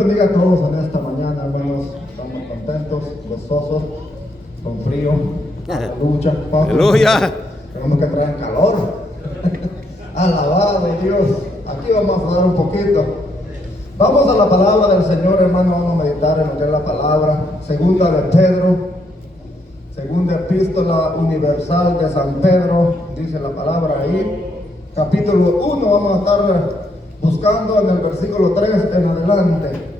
bendiga a todos en esta mañana, hermanos. Estamos contentos, gozosos, con frío. Aleluya. Aleluya. Tenemos que traer calor. Alabado Dios. Aquí vamos a dar un poquito. Vamos a la palabra del Señor, hermano. Vamos a meditar en lo que es la palabra. Segunda de Pedro. Segunda epístola universal de San Pedro. Dice la palabra ahí. Capítulo 1. Vamos a estar buscando en el versículo 3 en adelante.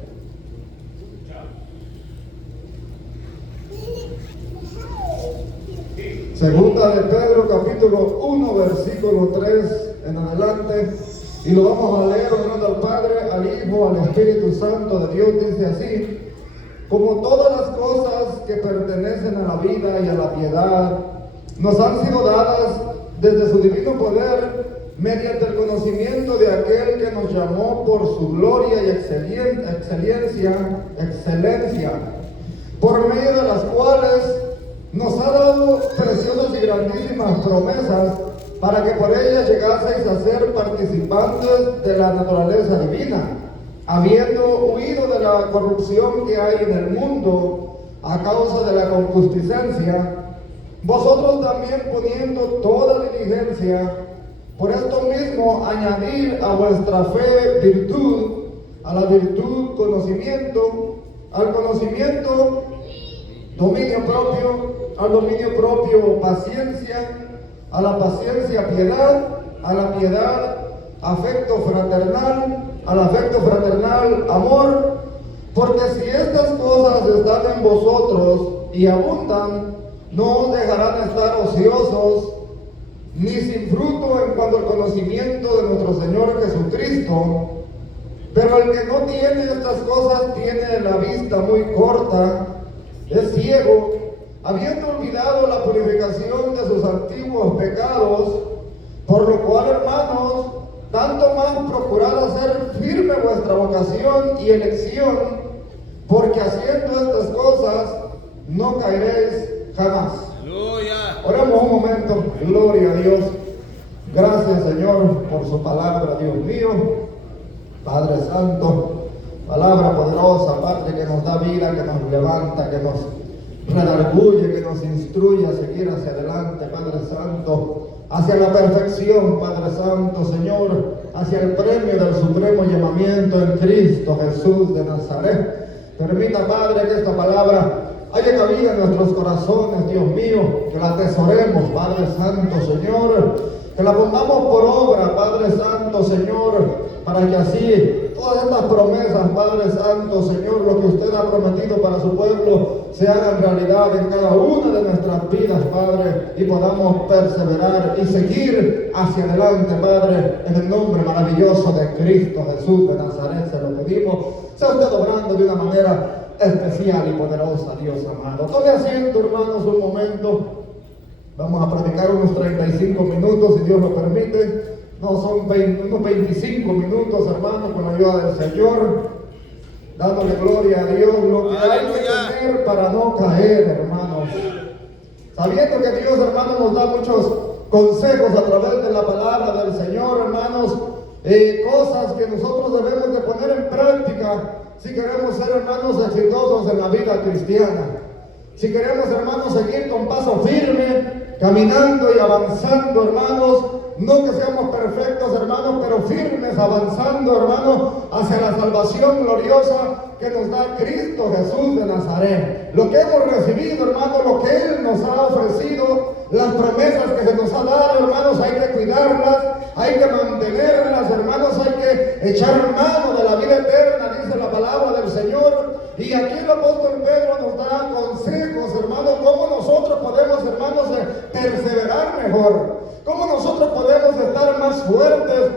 Segunda de Pedro, capítulo 1, versículo 3 en adelante. Y lo vamos a leer honrando al Padre, al Hijo, al Espíritu Santo de Dios. Dice así: como todas las cosas que pertenecen a la vida y a la piedad nos han sido dadas desde su divino poder, mediante el conocimiento de aquel que nos llamó por su gloria y excelencia, por medio de las cuales nos ha dado preciosas y grandísimas promesas, para que por ellas llegaseis a ser participantes de la naturaleza divina, habiendo huido de la corrupción que hay en el mundo a causa de la concupiscencia, vosotros también poniendo toda diligencia, por esto mismo añadir a vuestra fe virtud, a la virtud conocimiento, al conocimiento dominio propio, al dominio propio paciencia, a la paciencia piedad, a la piedad afecto fraternal, al afecto fraternal amor, porque si estas cosas están en vosotros y abundan, no os dejarán estar ociosos ni sin fruto en cuanto al conocimiento de nuestro Señor Jesucristo. Pero el que no tiene estas cosas tiene la vista muy corta, es ciego, habiendo olvidado la purificación de sus antiguos pecados, por lo cual, hermanos, tanto más procurad hacer firme vuestra vocación y elección, porque haciendo estas cosas no caeréis jamás. Aleluya. Oremos un momento. Gloria a Dios. Gracias, Señor, por su palabra, Dios mío. Padre Santo, palabra poderosa, Padre, que nos da vida, que nos levanta, que nos redarguye, que nos instruye a seguir hacia adelante, Padre Santo, hacia la perfección, Padre Santo, Señor, hacia el premio del supremo llamamiento en Cristo Jesús de Nazaret. Permita, Padre, que esta palabra haya cabida en nuestros corazones, Dios mío, que la atesoremos, Padre Santo, Señor, que la pongamos por obra, Padre Santo, Señor, para que así todas estas promesas, Padre Santo, Señor, lo que usted ha prometido para su pueblo, se hagan realidad en cada una de nuestras vidas, Padre, y podamos perseverar y seguir hacia adelante, Padre, en el nombre maravilloso de Cristo Jesús de Nazaret, se lo pedimos. Sea usted obrando de una manera especial y poderosa, Dios amado. Tome asiento, hermanos, un momento. Vamos a predicar unos 35 minutos, si Dios lo permite. No, son unos 25 minutos, hermanos, con la ayuda del Señor, dándole gloria a Dios, lo que hay que tener para no caer, hermanos. Sabiendo que Dios, hermanos, nos da muchos consejos a través de la palabra del Señor, hermanos, cosas que nosotros debemos de poner en práctica si queremos ser, hermanos, exitosos en la vida cristiana. Si queremos, hermanos, seguir con paso firme, caminando y avanzando, hermanos, no que seamos perfectos, hermanos, pero firmes, avanzando, hermanos, hacia la salvación gloriosa que nos da Cristo Jesús de Nazaret. Lo que hemos recibido, hermanos, lo que Él nos ha ofrecido, las promesas que se nos ha dado, hermanos, hay que cuidarlas, hay que mantenerlas, hermanos, hay que echar mano de la vida eterna, dice la palabra del Señor. Y aquí el apóstol Pedro nos da consejos, hermanos, cómo nosotros podemos, hermanos, perseverar mejor, cómo nosotros podemos estar más fuertes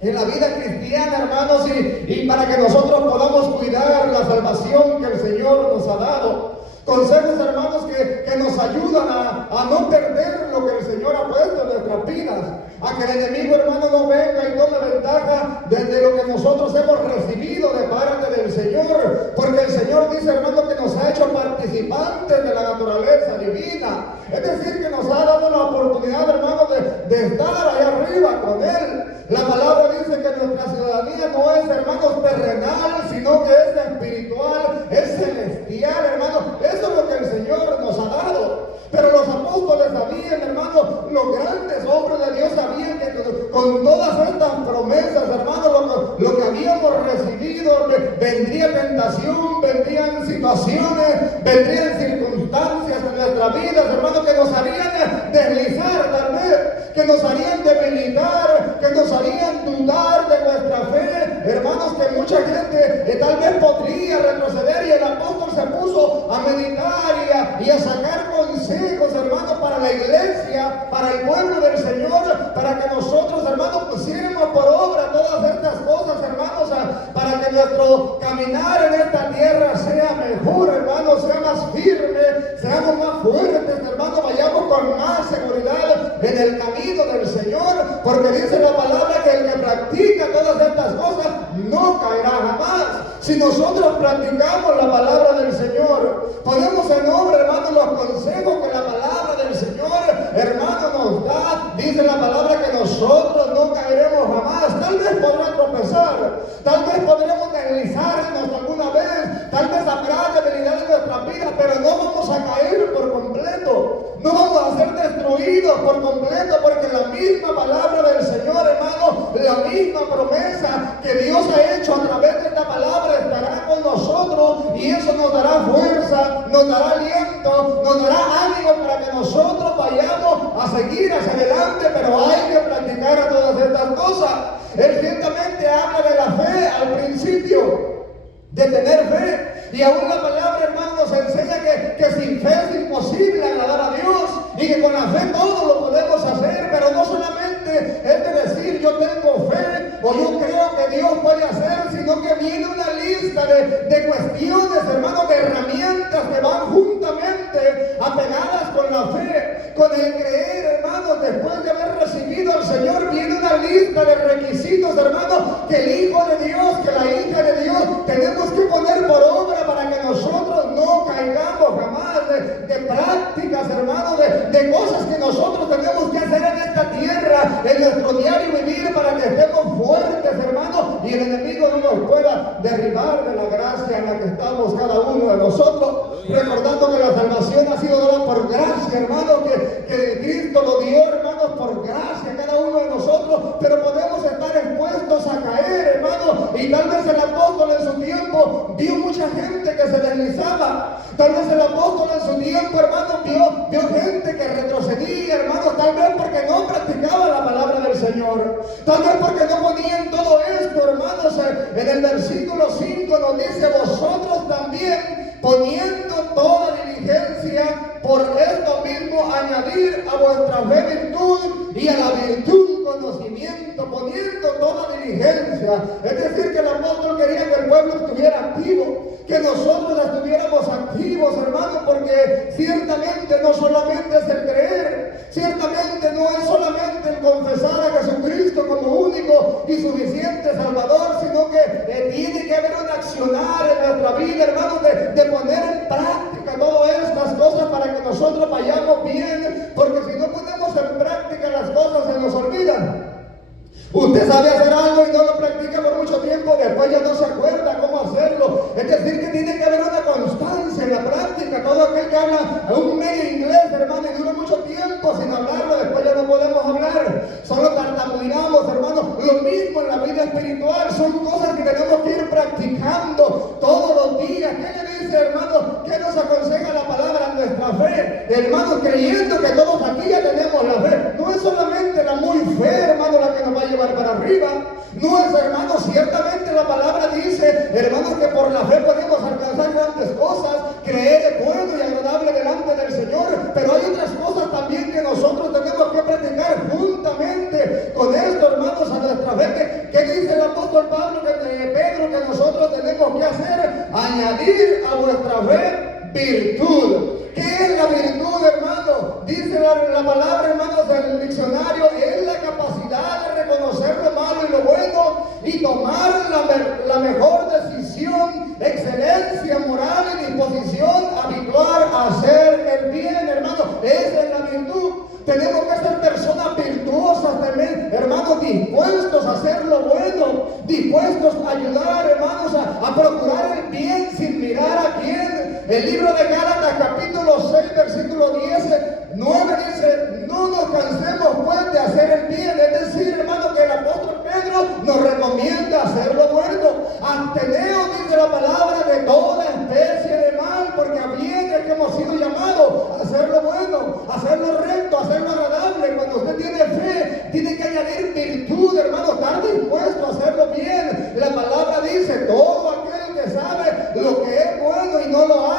en la vida cristiana, hermanos, y para que nosotros podamos cuidar la salvación que el Señor nos ha dado. Consejos, hermanos, que nos ayudan a no perder lo que el Señor ha puesto en nuestras vidas, a que el enemigo, hermano, no venga y tome ventaja desde lo que nosotros hemos recibido de parte del Señor, porque el Señor dice, hermano, que nos ha hecho participantes de la naturaleza divina, es decir, que nos ha dado la oportunidad, hermano, de estar allá arriba con Él. La palabra dice que nuestra ciudadanía no es, hermanos, terrenal, sino que es espiritual, es celestial, hermanos. Eso es lo que el Señor nos ha dado. Pero los apóstoles sabían, hermanos, los grandes hombres de Dios sabían que con todas estas promesas, hermanos, lo que habíamos recibido, vendría tentación, vendrían situaciones, vendrían circunstancias en nuestras vidas, hermanos, que nos harían deslizar tal vez, que nos harían debilitar, que nos harían dudar de nuestra fe, hermanos, que mucha gente tal vez podría retroceder, y el apóstol se puso a meditar y a sacar consejos, hermanos, para la iglesia, para el pueblo del Señor, para que nosotros, hermanos, pusiéramos por obra todas estas cosas, hermanos, para que nuestro caminar en esta tierra sea mejor, hermanos, sea más firme, seamos más fuertes, hermanos, vayamos con más seguridad en el camino del Señor, porque dice la palabra que el que practica todas estas cosas no caerá jamás. Si nosotros practicamos la palabra del Señor, ponemos en obra, hermanos, los consejos que la palabra del Señor, hermano, nos da, dice la palabra que nosotros no caeremos jamás. Tal vez podrán tropezar, tal vez podremos deslizarnos alguna vez, tal vez habrá debilidad en nuestras vidas, pero no vamos a caer por completo, no vamos a ser destruidos por completo, porque la misma palabra del Señor, hermano, la misma promesa que Dios ha hecho a través de esta palabra estará con nosotros, y eso nos dará fuerza, nos dará aliento, nos dará ánimo para que nosotros vayamos a seguir hacia adelante. Pero hay que practicar todas estas cosas. Él ciertamente habla de la fe al principio, de tener fe, y aún la palabra, hermano, nos enseña que sin fe es imposible agradar a Dios, y que con la fe todo lo podemos hacer. Pero no solamente es de decir yo tengo fe o yo creo que Dios puede hacer, sino que viene una lista de cuestiones, hermanos, de herramientas que van juntamente apegadas con la fe, con el creer, hermanos. Después de haber recibido al Señor, viene una lista de requisitos, hermanos, que el Hijo de Dios, que la hija de Dios, tenemos que poner por obra para que nosotros no caigamos jamás de prácticas, hermanos, de cosas que nosotros tenemos que hacer en esta tierra, en nuestro diario vivir, para que estemos fuertes, hermanos, y el enemigo no nos pueda derribar de la gracia en la que estamos cada uno de nosotros, recordando que la salvación ha sido dada por gracia, hermanos, que Cristo lo dio, hermanos, por gracia cada uno de nosotros. Pero podemos estar expuestos a caer, hermanos, y tal vez el apóstol en su tiempo vio mucha gente que se deslizaba, tal vez el apóstol en su tiempo, hermanos, vio gente que retrocedía, hermanos, tal vez porque no practicaba la palabra del Señor, tal vez porque no ponían todo esto, hermanos. En el versículo 5 nos dice: vosotros también, poniendo toda diligencia, por esto mismo añadir a vuestra fe virtud, y a la virtud conocimiento, poniendo toda diligencia. Es decir, que el apóstol quería que el pueblo estuviera activo, que nosotros estuviéramos activos, hermanos, porque ciertamente no solamente es el creer, ciertamente no es solamente el confesar a Jesucristo como único y suficiente Salvador, sino que tiene que haber un accionar en nuestra vida, hermanos, de poner en práctica todas estas cosas para que nosotros vayamos bien, porque si no ponemos en práctica las cosas se nos olvidan. Usted sabe hacer algo y no lo practica por mucho tiempo, después ya no se acuerda cómo hacerlo. Es decir, que tiene que haber una constancia en la práctica. Todo aquel que habla un medio inglés, hermano, y dura mucho tiempo sin hablarlo, después ya no podemos hablar. Solo tartamudeamos, hermano. Lo mismo en la vida espiritual. Son cosas que tenemos que ir practicando todos los días. ¿Qué le dice, hermano? ¿Qué nos aconseja la palabra en nuestra fe? Hermano, creyendo que todos aquí ya tenemos la fe. No es solamente la muy fe, hermano, la que nos va a llevar para arriba. No es, hermano, ciertamente la palabra dice, hermanos, que por la fe podemos alcanzar grandes cosas, creer es bueno y agradable delante del Señor, pero hay otras cosas también que nosotros tenemos que practicar juntamente con esto, hermanos, a nuestra fe. ¿Qué dice el apóstol Pablo, Pedro, que nosotros tenemos que hacer? Añadir a vuestra fe virtud. ¿Qué es la virtud, hermano? Dice la palabra, hermanos, del diccionario, es la capacidad de reconocer lo malo y lo bueno y tomar la mejor decisión, excelencia moral y disposición habitual a hacer el bien, hermano. Esa es la virtud. Tenemos que ser personas virtuosas también, hermanos, dispuestos a hacer lo bueno, El libro de Gálatas capítulo 6 versículo 9 dice: no nos cansemos pues de hacer el bien. Es decir, hermano, que el apóstol Pedro nos recomienda hacer lo bueno. Absteneos, dice la palabra, de toda especie de mal, porque a bien es que hemos sido llamados a hacer lo bueno, a hacer lo recto, a hacer lo agradable. Cuando usted tiene fe, tiene que añadir virtud, hermano, estar dispuesto a hacerlo bien. La palabra dice: todo aquel que sabe lo que es bueno y no lo hace,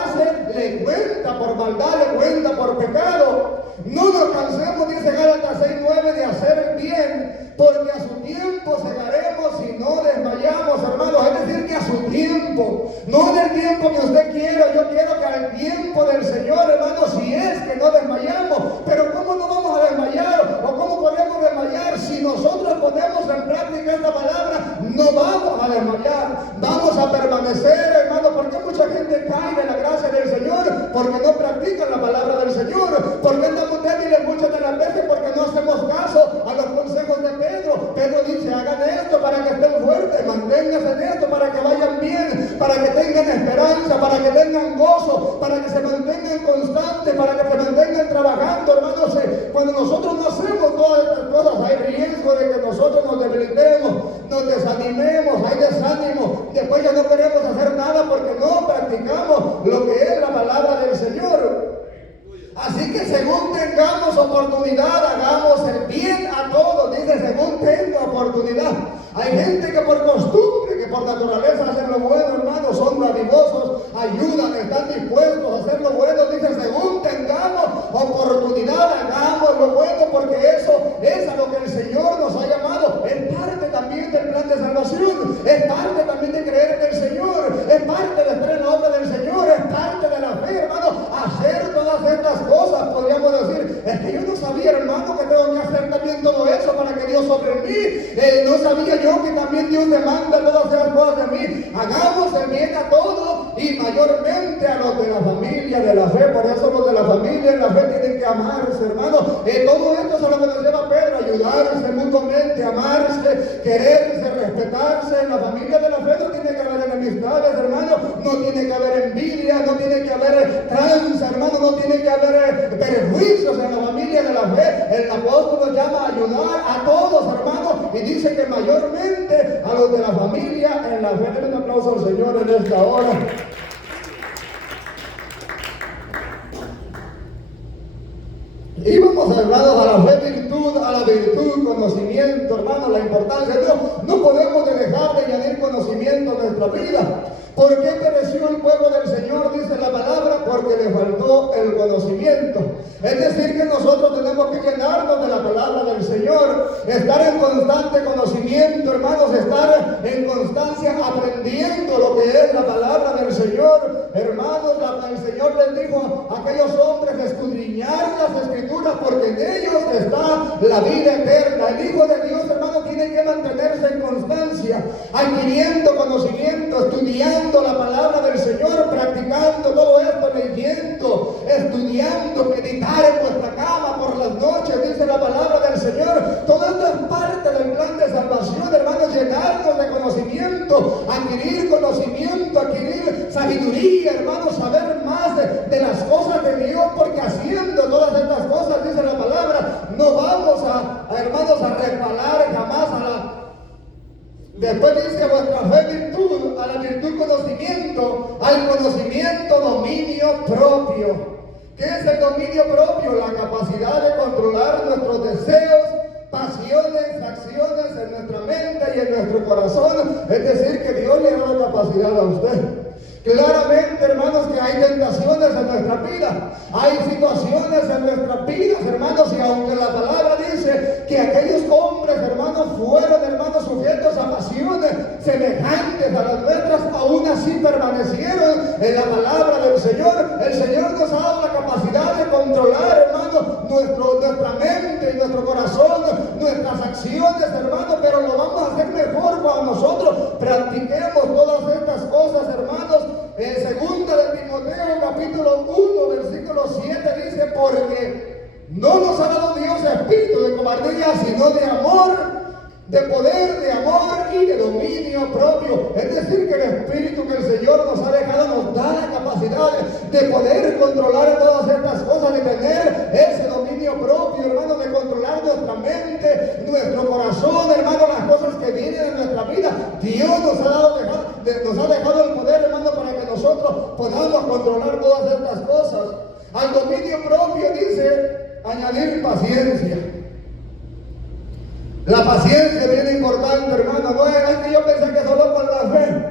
le cuenta por maldad, le cuenta por pecado. No nos cansemos, dice Gálatas 6:9, de hacer el bien, porque a su tiempo segaremos y no desmayamos, hermanos. Es decir, que a su tiempo, no en el tiempo que usted quiera. Yo quiero que al tiempo del Señor, hermanos, si es que no desmayamos. Pero ¿cómo no vamos a desmayar? ¿O cómo podemos desmayar? Si nosotros ponemos en práctica esta palabra, no vamos a desmayar, vamos a permanecer, hermanos. ¿Por qué mucha gente cae de la gracia del Señor? Porque no practican la palabra del Señor. ¿Por qué estamos débiles muchas de las veces? Porque no hacemos caso a los consejos de Pedro. Pedro dice: hagan esto para que estén fuertes, manténganse en esto para que vayan bien, para que tengan esperanza, para que tengan gozo, para que se mantengan constantes, para que se mantengan trabajando, hermanos. Cuando nosotros no hacemos todas estas cosas, hay riesgo de que nosotros nos debilitemos, nos desanimemos, hay desánimo. Después ya no queremos hacer nada porque no practicamos lo que es la palabra del Señor. Así que según tengamos oportunidad, hagamos el bien a todos. Dice: según tenga oportunidad. Hay gente que por costumbre, que por naturaleza hacen lo bueno, hermanos, son dadivosos, ayudan, están dispuestos a hacer lo bueno. Dice: según tengamos oportunidad, hagamos lo bueno, porque eso es a lo que el Señor nos ha llamado. Es parte también del plan de salvación, es parte también de creer en el Señor, es parte de estar en la obra del Señor, es parte de la fe, hermano. Hacer todas estas cosas, podríamos decir: es que yo no sabía, hermano, que tengo que hacer también todo eso para que Dios sobre mí. No sabía yo que también Dios demanda todas esas cosas de mí. Hagamos el bien a todos, y mayormente a los de la familia de la fe. Por eso los de la familia de la fe tienen que amarse, hermano. Todo esto es a lo que nos lleva Pedro: ayudarse mutuamente, amarse, quererse, respetarse. En la familia de la fe no tiene que haber enemistades, hermano. No tiene que haber envidia, no tiene que haber tranza, hermano. No tiene que haber perjuicios en la familia de la fe. El apóstol nos llama a ayudar a todos, hermano, y dice que mayormente a los de la familia en la fe. Denle un aplauso al Señor en esta hora. Y vamos, hermanos, a la fe virtud, a la virtud conocimiento, hermanos, la importancia. No podemos dejar de añadir conocimiento a nuestra vida. ¿Por qué pereció el pueblo del Señor? Dice la palabra: porque le faltó el conocimiento. Es decir, que nosotros tenemos que llenarnos de la palabra del Señor, estar en constante conocimiento, hermanos, estar en constancia aprendiendo lo que es la palabra del Señor. Hermanos, el Señor les dijo a aquellos hombres: escudriñar las Escrituras, porque en ellos está la vida eterna. El Hijo de Dios, hermano, tiene que mantenerse en constancia, adquiriendo conocimiento, estudiando la palabra del Señor, practicando todo esto, leyendo, estudiando, meditando en vuestra cama por las noches, dice la palabra del Señor. Todo esto es parte del plan de salvación, hermanos. Llenarnos de conocimiento, adquirir conocimiento, adquirir sabiduría, hermanos, saber más de las cosas de Dios, porque haciendo todas estas cosas, dice la palabra, no vamos hermanos, a resbalar jamás a la... Después dice: vuestra fe virtud, a la virtud conocimiento, al conocimiento dominio propio. ¿Qué es el dominio propio? La capacidad de controlar nuestros deseos, pasiones, acciones en nuestra mente y en nuestro corazón. Es decir, que Dios le da la capacidad a usted. Claramente, hermanos, que hay tentaciones en nuestra vida, hay situaciones en nuestras vidas, hermanos, y aunque la palabra dice que aquellos hombres, hermanos, fueron, hermanos, sujetos a pasiones semejantes a las nuestras, aún así permanecieron en la palabra del Señor. El Señor nos ha dado la capacidad de controlar, hermanos, nuestra mente y nuestro corazón, nuestras acciones, hermanos, pero lo vamos a hacer mejor cuando nosotros practiquemos todas estas cosas, hermanos. En 2 de Timoteo capítulo 1 versículo 7 dice: porque no nos ha dado Dios espíritu de cobardía, sino de amor, de poder, de amor y de dominio propio. Es decir, que el espíritu que el Señor nos ha dejado nos da la capacidad de poder controlar todas estas cosas, de tener ese dominio propio, hermano, de controlar nuestra mente, nuestro corazón, hermano, las cosas que vienen en nuestra vida. Dios nos ha dejado el poder, hermano, para que nosotros podamos controlar todas estas cosas. Al dominio propio dice añadir paciencia. La paciencia es bien importante, hermano. No es que yo pensé que solo con la fe.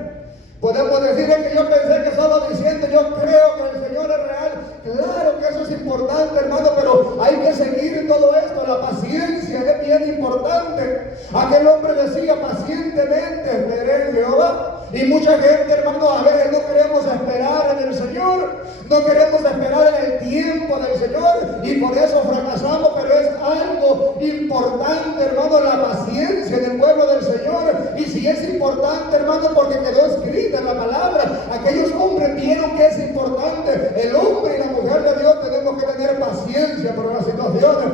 Podemos decir que yo pensé que solo diciendo yo creo que el Señor es real. Claro que eso es importante, hermano, pero hay que seguir todo esto. La paciencia es bien importante. Aquel hombre decía pacientemente esperé en Jehová. Y mucha gente, hermano, a veces no queremos esperar en el Señor, no queremos esperar en el tiempo del Señor y por eso fracasamos, pero es algo importante, hermano, la paciencia en el pueblo del Señor. Y si es importante, hermano, porque quedó escrita en la palabra, aquellos hombres vieron que es importante. El hombre y la mujer de Dios tenemos que tener paciencia por las situaciones.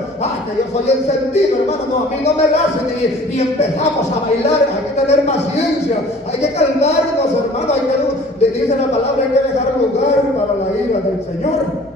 Que yo soy encendido, hermano, no, a mí no me la hacen y empezamos a bailar. Hay que tener paciencia, hay que calmarnos, hermano, dice la palabra, hay que dejar lugar para la ira del Señor.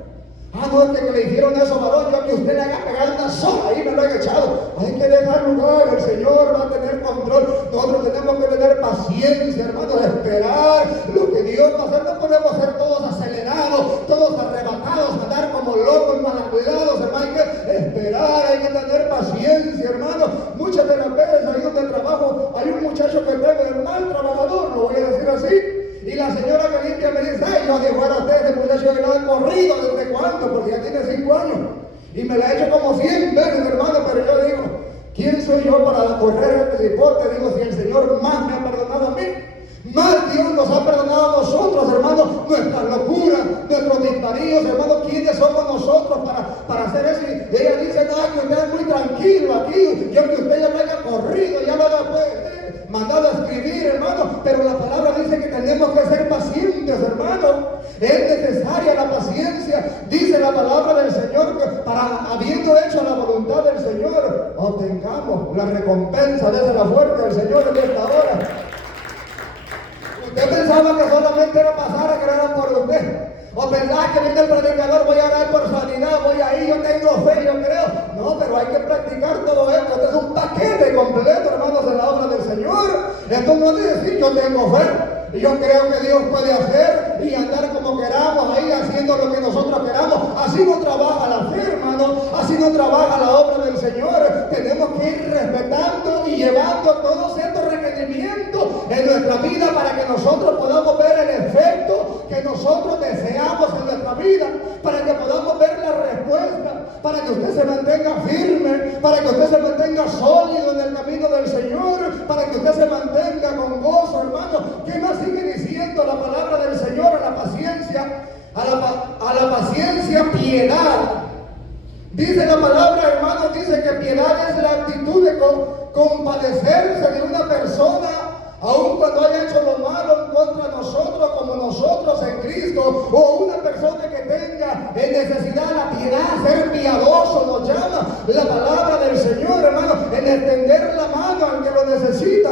No es que le hicieron eso a varón, yo que usted le haya pegado una sola y me lo haya echado. Hay que dejar lugar, el Señor va a tener control. Nosotros tenemos que tener paciencia, hermano, de esperar lo que Dios va a hacer. No podemos ser todos acelerados, todos arrebatados, andar como locos, mal hablados, hermano. Hay que esperar, hay que tener paciencia, hermano. Muchas de las veces ahí donde trabajo hay un muchacho que tengo, el mal trabajador, lo voy a decir así. Y la señora que limpia me dice, yo digo, a usted ese muchacho que lo ha corrido, ¿desde cuándo? Porque ya tiene 5 años. Y me la he hecho como 100 veces, hermano, pero yo digo, ¿quién soy yo para correr este cipote? Digo, si el Señor más me ha perdonado a mí, más Dios nos ha perdonado a nosotros, hermano, nuestras locuras, nuestros disparíos, hermano, ¿quiénes somos nosotros para hacer eso? Y ella dice, que usted es muy tranquilo aquí, yo que usted ya lo haya corrido, ya lo haya mandado a escribir, hermano, pero la palabra dice que tenemos que ser pacientes, hermano. Es necesaria la paciencia, dice la palabra del Señor, que para habiendo hecho la voluntad del Señor, obtengamos la recompensa. Desde la fuerte del Señor en esta hora. Usted pensaba que solamente era pasar a creer por usted. O pensaba que viene el predicador, voy a orar por sanidad, voy ahí, yo tengo fe, yo creo. No, pero hay que practicar todo esto. Este es un paquete completo, hermanos, en la obra del Señor. Esto no es decir, yo tengo fe. Y yo creo que Dios puede hacer y andar como queramos, ahí haciendo lo que nosotros queramos. Así no trabaja la fe, hermano. Así no trabaja la obra del Señor. Tenemos que ir respetando y llevando todos estos requerimientos en nuestra vida para que nosotros podamos ver el efecto que nosotros deseamos en nuestra vida, para que podamos ver la respuesta, para que usted se mantenga firme, para que usted se mantenga sólido en el camino del Señor, para que usted se mantenga con gozo, hermano. ¿Qué más sigue diciendo la palabra del Señor a la paciencia? A la paciencia, piedad. Dice la palabra, hermano, dice que piedad es la actitud de compadecerse de una persona, aun cuando haya hecho lo malo en contra de nosotros, como nosotros en Cristo, o una persona que tenga en necesidad. La piedad, ser piadoso, nos llama la palabra del Señor, hermano, en extender la mano al que lo necesita.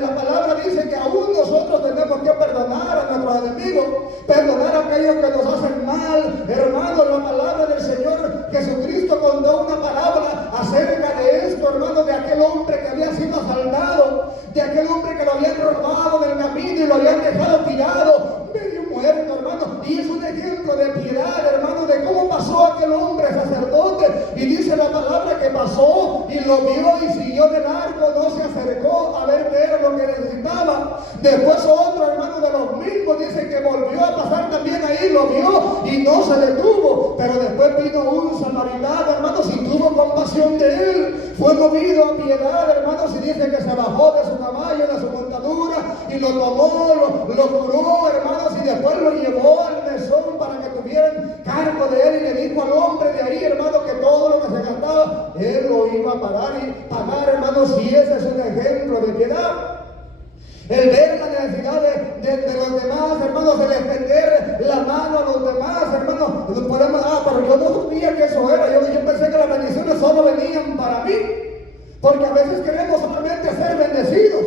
La palabra dice que aún nosotros tenemos que perdonar a nuestros enemigos, perdonar a aquellos que nos hacen mal. Hermano, la palabra del Señor Jesucristo contó una parábola acerca de esto, hermano, de aquel hombre que había sido asaltado, de aquel hombre que lo habían robado en el camino y lo habían dejado tirado, medio muerto, hermano. Y es un ejemplo de piedad, hermano, de cómo pasó aquel hombre sacerdote. Y dice la palabra que pasó y lo vio y siguió de largo, no se acercó a ver qué era lo que necesitaba. Después otro hermano de los mismos dice que volvió a pasar también ahí, lo vio y no se detuvo. Pero después vino un samaritano, hermanos, y tuvo compasión de él. Fue movido a piedad, hermanos, y dice que se bajó de su caballo, de su montadura, y lo tomó, lo curó, hermanos, y después lo llevó al mesón para que tuvieran cargo de él. Y le dijo al hombre de ahí, hermano, que todo lo que se gastaba, él lo iba a pagar, hermanos. Y ese es un ejemplo de piedad. El ver la necesidad de los demás, hermanos, el extender la mano a los demás, hermanos. Podemos, pero yo no sabía que eso era. Yo pensé que las bendiciones solo venían para mí, porque a veces queremos solamente ser bendecidos.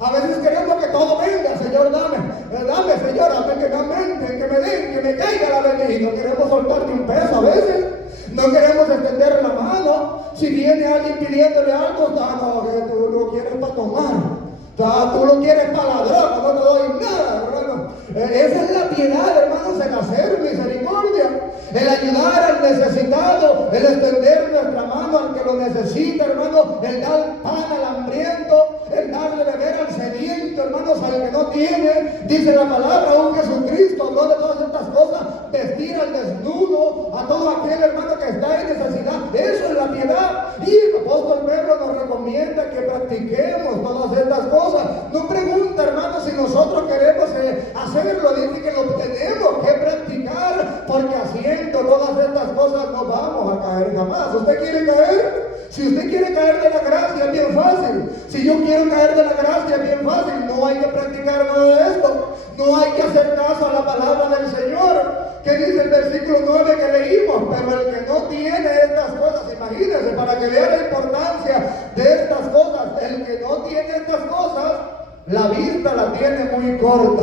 A veces queremos que todo venga, Señor, dame, Señor, a ayúdame, que me aumenten, que me den, que me caiga la bendición. No queremos soltar ni un peso a veces. No queremos extender la mano. Si viene alguien pidiéndole algo, no, que tú lo quieres para tomar. Tú lo quieres para la droga, no te doy nada, hermano. Esa es la piedad, hermanos, el hacer misericordia, el ayudar al necesitado, el extender nuestra mano al que lo necesita, hermano, el dar pan al hambriento, el darle beber al sediento, hermanos, al que no tiene. Dice la palabra, un Jesucristo habló de todas estas cosas, vestir al desnudo, a todo aquel hermano que está en necesidad. Eso es la piedad. Y el apóstol Pedro nos recomienda que practiquemos todas estas cosas. No pregunta, hermano, si nosotros queremos hacerlo. Dice que lo tenemos que practicar, porque haciendo todas estas cosas no vamos a caer jamás. ¿Usted quiere caer? Si usted quiere caer de la gracia, es bien fácil. Si yo quiero caer de la gracia, es bien fácil. No hay que practicar nada de esto. No hay que hacer caso a la palabra del Señor, que dice el versículo 9 que leímos. Pero el que no tiene estas cosas, imagínense, para que vea la importancia de estas cosas, el que no tiene estas cosas, la vista la tiene muy corta.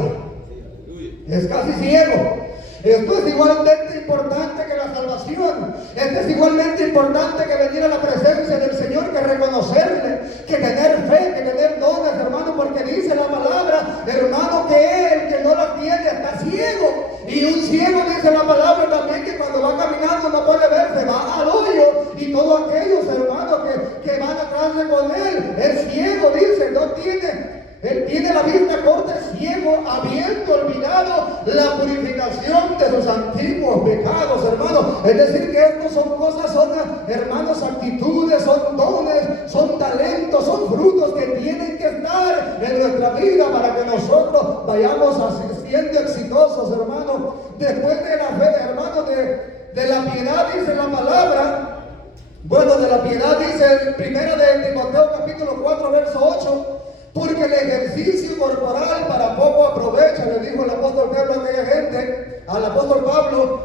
Es casi ciego. Esto es igualmente importante que la salvación. Esto es igualmente importante que venir a la presencia del Señor, que reconocerle, que tener fe, que tener dones, hermano, porque dice la palabra, hermano, que el que no la tiene está ciego. Y un ciego, dice la palabra también, que cuando va caminando no puede verse, va al hoyo. Y todos aquellos hermanos que van atrás de con él, es ciego, dice, no tiene. Él tiene la vista corta, ciego, habiendo olvidado la purificación de sus antiguos pecados, hermanos. Es decir, que estos son cosas, son, hermanos, actitudes, son dones, son talentos, son frutos que tienen que estar en nuestra vida para que nosotros vayamos siendo exitosos, hermanos. Después de la fe, hermanos, de la piedad, dice la palabra. Bueno, de la piedad dice primero de Timoteo capítulo 4, verso 8. Porque el ejercicio corporal para poco aprovecha, le dijo el apóstol Pablo a aquella gente, al apóstol Pablo,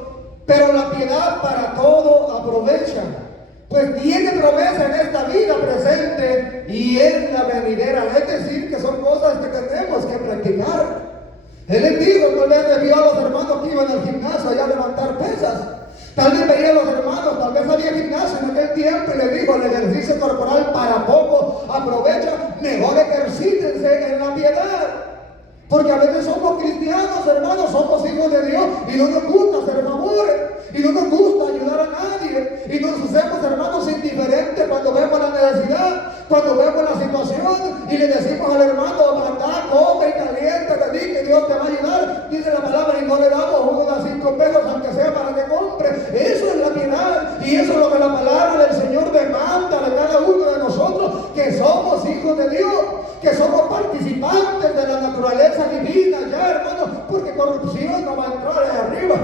pero la piedad para todo aprovecha, pues tiene promesa en esta vida presente y en la venidera. Es decir, que son cosas que tenemos que practicar. Él les dijo, tal vez le vio a los hermanos que iban al gimnasio allá a levantar pesas. Tal vez veía a los hermanos, tal vez había gimnasio en aquel tiempo y le dijo, el ejercicio corporal para poco aprovecha, mejor ejercítense en la piedad. Porque a veces somos cristianos, hermanos, somos hijos de Dios y no nos gusta hacer favores, y no nos gusta ayudar a nadie, y nos hacemos, hermanos, indiferentes cuando vemos la necesidad, cuando vemos la situación y le decimos al hermano, anda, come y caliéntate, di que Dios te va a ayudar, dice la palabra, y no le damos unos 5 pesos aunque sea para que compre. Eso es la piedad, y eso es lo que la palabra del Señor demanda de cada uno de nosotros, que somos hijos de Dios, que somos participantes de la naturaleza divina ya, hermanos, porque corrupción no va a entrar allá arriba.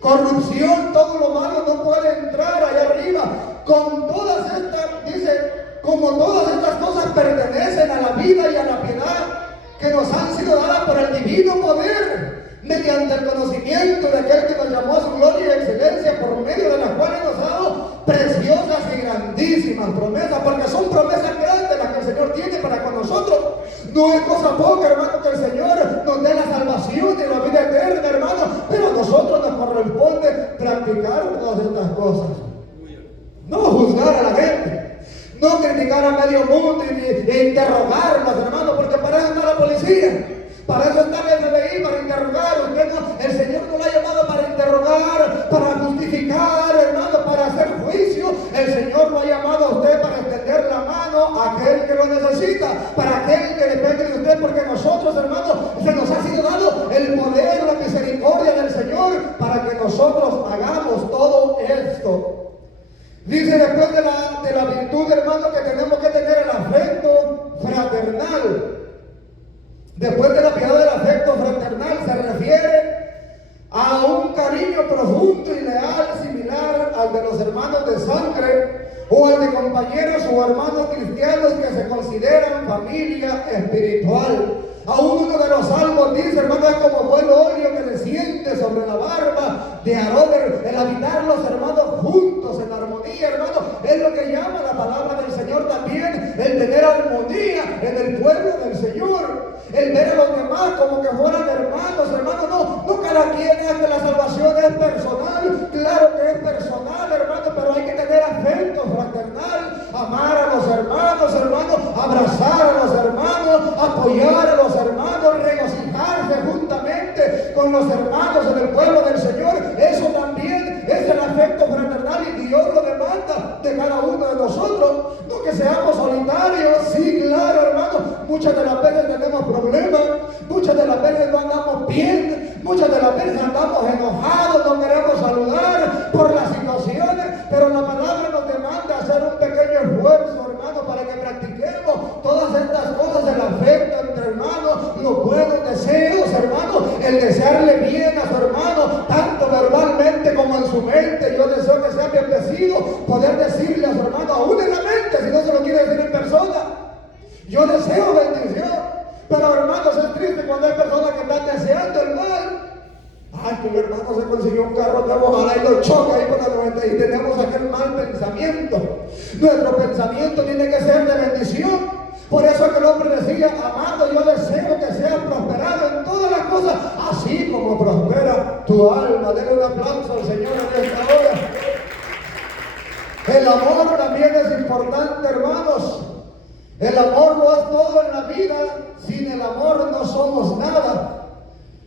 Corrupción, todo lo malo no puede entrar allá arriba. Con todas estas, dice, como todas estas cosas pertenecen a la vida y a la piedad que nos han sido dadas por el divino poder, mediante el conocimiento de aquel que nos llamó a su gloria y excelencia, por medio de las cuales nos ha dado preciosas y grandísimas promesas, porque son promesas grandes las que el Señor tiene para con nosotros. No es cosa poca, hermano, que el Señor nos dé la salvación y la vida eterna, hermano, pero a nosotros nos corresponde practicar todas estas cosas. No juzgar a la gente, no criticar a medio mundo e interrogarlos, hermano, porque para eso está la policía. Para eso está el FBI, para interrogar. Usted no, el Señor no lo ha llamado para interrogar, para justificar, hermano, para hacer juicio. El Señor lo ha llamado a usted para extender la mano a aquel que lo necesita, para aquel que depende de usted, porque nosotros, hermanos, se nos ha sido dado el poder, la misericordia del Señor, para que nosotros hagamos todo esto. Dice después de la virtud, hermano, que tenemos que tener el afecto fraternal. Después de la piedad del afecto fraternal se refiere a un cariño profundo y leal similar al de los hermanos de sangre o al de compañeros o hermanos cristianos que se consideran familia espiritual. Aún uno de los salmos dice, hermano, es como buen óleo que desciende sobre la barba de Aarón, el habitar los hermanos juntos en armonía, hermano, es lo que llama la palabra del Señor también, el tener armonía en el pueblo del Señor, el ver a los demás como que fueran hermanos, hermanos, con los hermanos en el pueblo del Señor. Eso también es el afecto fraternal y Dios lo demanda de cada uno de nosotros. No que seamos solitarios, sí, claro, hermano. Muchas de las veces tenemos problemas, muchas de las veces no andamos bien, muchas de las veces andamos enojados, no queremos saludar por las situaciones, pero la palabra nos demanda hacer un pequeño esfuerzo, hermano, para que practiquemos todas estas cosas, el afecto entre hermanos, los buenos deseos, hermano, el desearle bien a su hermano, tanto verbalmente como en su mente. Yo deseo que sea bendecido, poder decirle a su hermano, aún en la mente, si no se lo quiere decir en persona. Yo deseo bendición, pero hermanos, es triste cuando hay personas que están deseando el mal. Ay, que mi hermano se consiguió un carro nuevo, ojalá y lo choca ahí por la 90 y tenemos aquel mal pensamiento. Nuestro pensamiento tiene que ser de bendición. Por eso que el hombre decía, amado, yo deseo que seas prosperado en todas las cosas, así como prospera tu alma. Denle un aplauso al Señor en esta hora. El amor también es importante, hermanos. El amor lo es todo en la vida. Sin el amor no somos nada.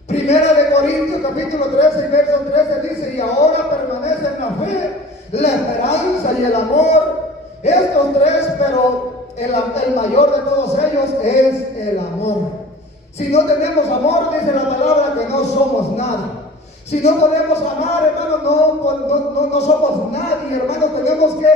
Primera de Corintios capítulo 13 y verso 13 dice, y ahora permanecen la fe, la esperanza y el amor. Estos tres, pero el mayor de todos ellos es el amor. Si no tenemos amor, dice la palabra, que no somos nada. Si no podemos amar, hermano, no somos nadie, hermano. Tenemos que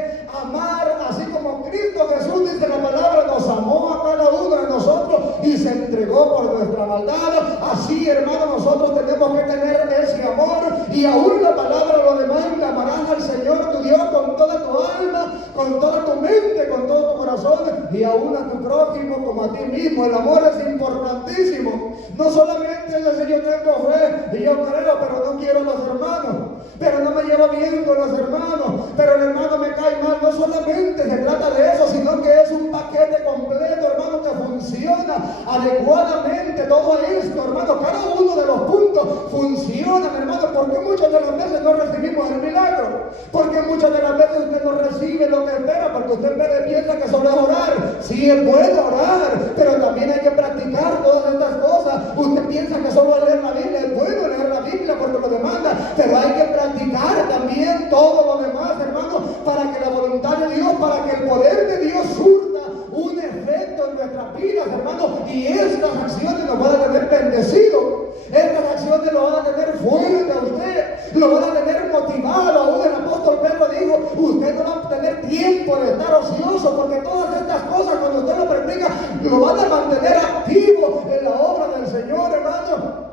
amar así como Cristo Jesús, dice la palabra, nos amó a cada uno de nosotros y se entregó por nuestra maldad. Así, hermano, nosotros tenemos que tener ese amor, y aún la palabra lo demanda. Amarás al Señor tu Dios con toda tu alma, con toda tu mente, con todo tu corazón, y aún a tu prójimo como a ti mismo. El amor es importantísimo. No solamente es decir, yo tengo fe y yo creo, pero no quiero a los hermanos, pero no me llevo bien con los hermanos, pero el hermano me cae mal. No solamente se trata de eso, sino que es un paquete completo, hermano, que funciona adecuadamente. Todo esto, hermano, cada uno de los puntos funcionan, hermano. Porque muchas de las veces no recibimos el milagro, porque muchas de las veces usted no recibe lo que espera, porque usted en vez de piensa que solo es orar. Sí, es bueno orar, pero también hay que practicar todas estas cosas. Usted piensa que solo leer la Biblia, es bueno leer la Biblia porque lo demanda, pero hay que practicar también todo lo demás, hermano, para que la voluntad de Dios, para que el poder de Dios surta un efecto en nuestras vidas, hermano, y estas acciones nos van a tener bendecido. Estas acciones lo van a tener fuerte a usted, lo van a tener motivado. Aún el apóstol Pedro dijo, usted no va a tener tiempo de estar ocioso, porque todas estas cosas, cuando usted lo practica, lo van a mantener activo en la obra del Señor, hermano.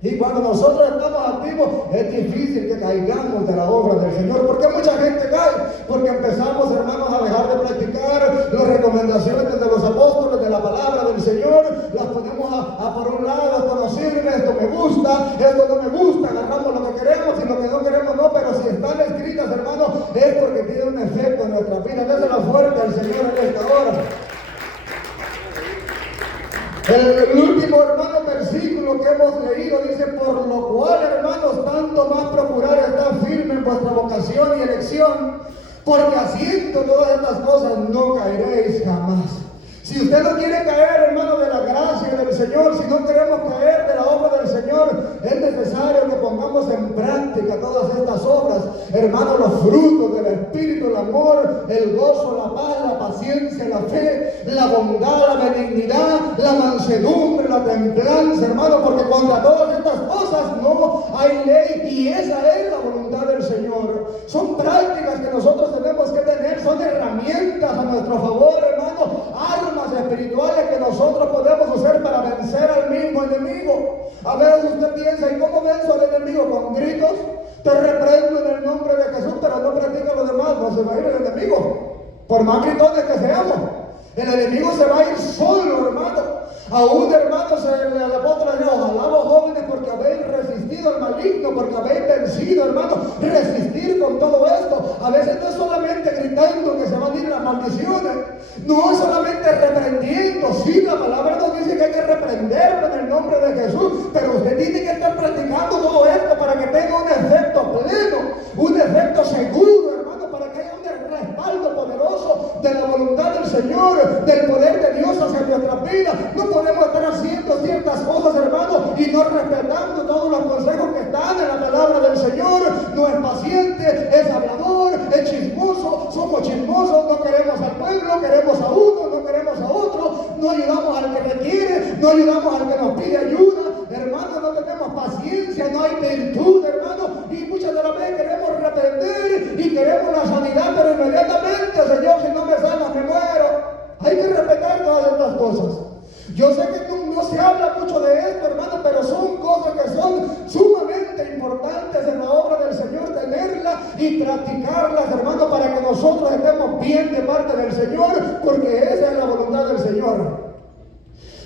Y cuando nosotros estamos activos, es difícil que caigamos de la obra del Señor. ¿Por qué mucha gente cae? Porque empezamos, hermanos, a dejar de practicar las recomendaciones de los apóstoles, de la palabra del Señor. Las ponemos a por un lado, esto no sirve, esto me gusta, esto no me gusta. Agarramos lo que queremos y lo que no queremos no. Pero si están escritas, hermanos, es porque tiene un efecto en nuestra vida. Désela fuerte al Señor en esta hora. El último, hermano, versículo que hemos leído dice, por lo cual, hermanos, tanto más procurar estar firme en vuestra vocación y elección, porque haciendo todas estas cosas no caeréis jamás. Si usted no quiere caer, hermano, de la gracia del Señor, si no queremos caer de la obra del Señor, es necesario que pongamos en práctica todas estas obras, hermano, los frutos del Espíritu, el amor, el gozo, la paz, la paciencia, la fe, la bondad, la benignidad, la mansedumbre, la templanza, hermano, porque contra todas estas cosas no hay ley, y esa es la voluntad del Señor. Son prácticas que nosotros tenemos que tener, son herramientas a nuestro favor, hermano, armas espirituales que nosotros podemos usar para vencer al mismo enemigo. A veces usted piensa, ¿y cómo venzo al enemigo? Con gritos. Te reprendo en el nombre de Jesús, pero no practica lo demás, no se va a ir el enemigo, por más gritones que seamos. El enemigo se va a ir solo, hermano. Aún, hermanos, el apóstol dijo, ojalá vos jóvenes, porque habéis resistido al maligno, porque habéis vencido, hermano. Resistir con todo esto. A veces no es solamente gritando que se van a ir las maldiciones, no es solamente reprendiendo. Sí, la palabra nos dice que hay que reprenderlo en el nombre de Jesús, pero usted tiene que estar practicando todo esto para que tenga un efecto pleno, un efecto seguro, hermano, para que haya un respaldo poderoso de la voluntad del Señor, del poder de Dios hacia nuestras vidas. No podemos estar haciendo ciertas cosas, hermano, y no respetar respetando todos los consejos que están en la palabra del Señor. No es paciente, es hablador, es chismoso, somos chismosos, no queremos al pueblo, queremos a uno, no queremos a otro, no ayudamos al que requiere, no ayudamos al que nos pide ayuda. Hermano, no tenemos paciencia, no hay virtud, hermano, y muchas de las veces queremos reprender y queremos la sanidad, pero inmediatamente, Señor, si no me sanas, me muero. Hay que respetar todas estas cosas. Yo sé que no se habla mucho de esto, hermano, pero son cosas que son sumamente importantes en la obra del Señor, tenerlas y practicarlas, hermano, para que nosotros estemos bien de parte del Señor, porque esa es la voluntad del Señor.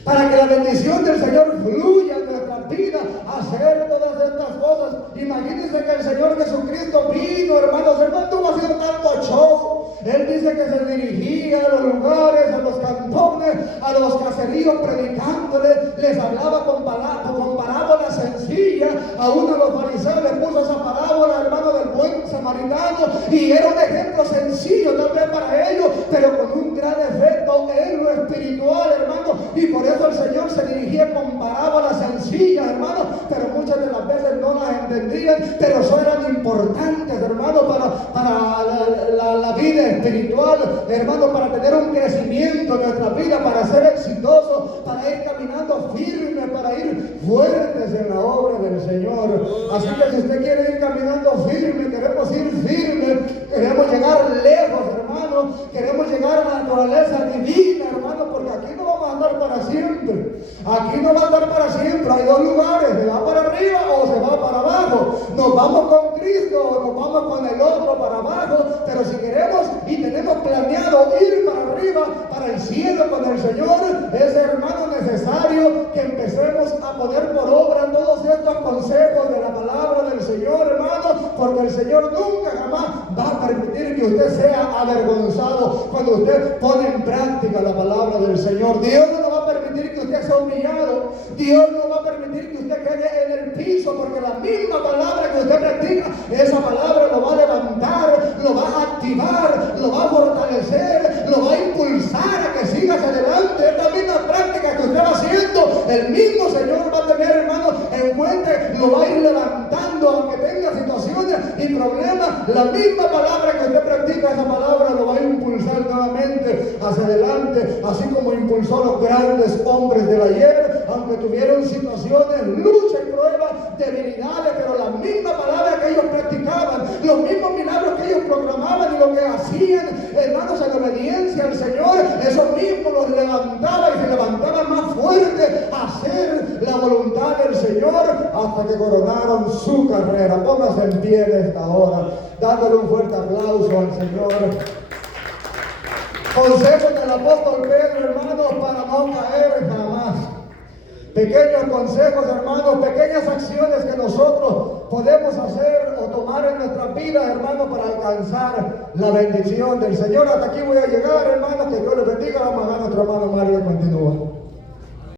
Para que la bendición del Señor fluya en nuestras vidas, hacer todas estas cosas. Imagínense que el Señor Jesucristo vino, hermanos, no ha sido tanto show. Él dice que se dirigía a los lugares, a los cantones, a los caseríos, predicándoles, les hablaba con parábolas sencillas. A uno de los fariseos le puso esa parábola, hermano, del buen samaritano, y era un ejemplo sencillo tal vez para ellos, pero con un gran efecto en lo espiritual, hermano, y por eso el Señor se dirigía con parábolas sencillas, hermano, pero muchas de las veces no las entendían, pero eso eran importantes, hermano, para la vida espiritual, hermano, para tener un crecimiento en nuestra vida, para ser exitosos, para ir caminando firme, para ir fuertes en la obra del Señor. Así que si usted quiere ir caminando firme, queremos ir firme, queremos llegar lejos, hermano, queremos llegar a la naturaleza divina, hermano, porque aquí no vamos a andar para siempre. Aquí no va a andar para siempre. Hay dos lugares: se va para arriba o se va para abajo. Nos vamos con Cristo o nos vamos con el otro para abajo. Pero si queremos y tenemos planeado ir para arriba, para el cielo con el Señor, es, hermano, necesario que empecemos a poner por obra todos estos consejos de la palabra del Señor, hermano, porque el Señor nunca jamás va a permitir que usted sea avergonzado cuando usted pone en práctica la palabra del Señor. Dios no va a permitir que usted sea humillado. Dios no va a permitir que usted quede en el piso, porque la misma palabra que usted practica, esa palabra lo va a levantar, lo va a activar, lo va a fortalecer, lo va a impulsar a que siga hacia adelante. Esta misma práctica que usted va haciendo, el mismo Señor va a tener, hermano, en cuenta, lo va a ir levantando, aunque tenga situaciones y problemas. La misma palabra que usted practica, esa palabra lo va a impulsar nuevamente hacia adelante, así como impulsó a los grandes hombres del ayer, aunque tuvieron situaciones, lucha y pruebas, debilidades, pero la misma palabra que ellos practicaban, los mismos milagros que ellos proclamaban y lo que hacían, hermanos, en obediencia al Señor, eso mismo los levantaba y se levantaban más fuertes a hacer la voluntad del Señor hasta que coronaron su carrera. Póngase en pie en esta hora, dándole un fuerte aplauso al Señor. Consejos del apóstol Pedro, hermanos, para no caer jamás. Pequeños consejos, hermanos, pequeñas acciones que nosotros podemos hacer o tomar en nuestras vidas, hermanos, para alcanzar la bendición del Señor. Hasta aquí voy a llegar, hermanos, que Dios les bendiga. Vamos a nuestro hermano Mario, continúa.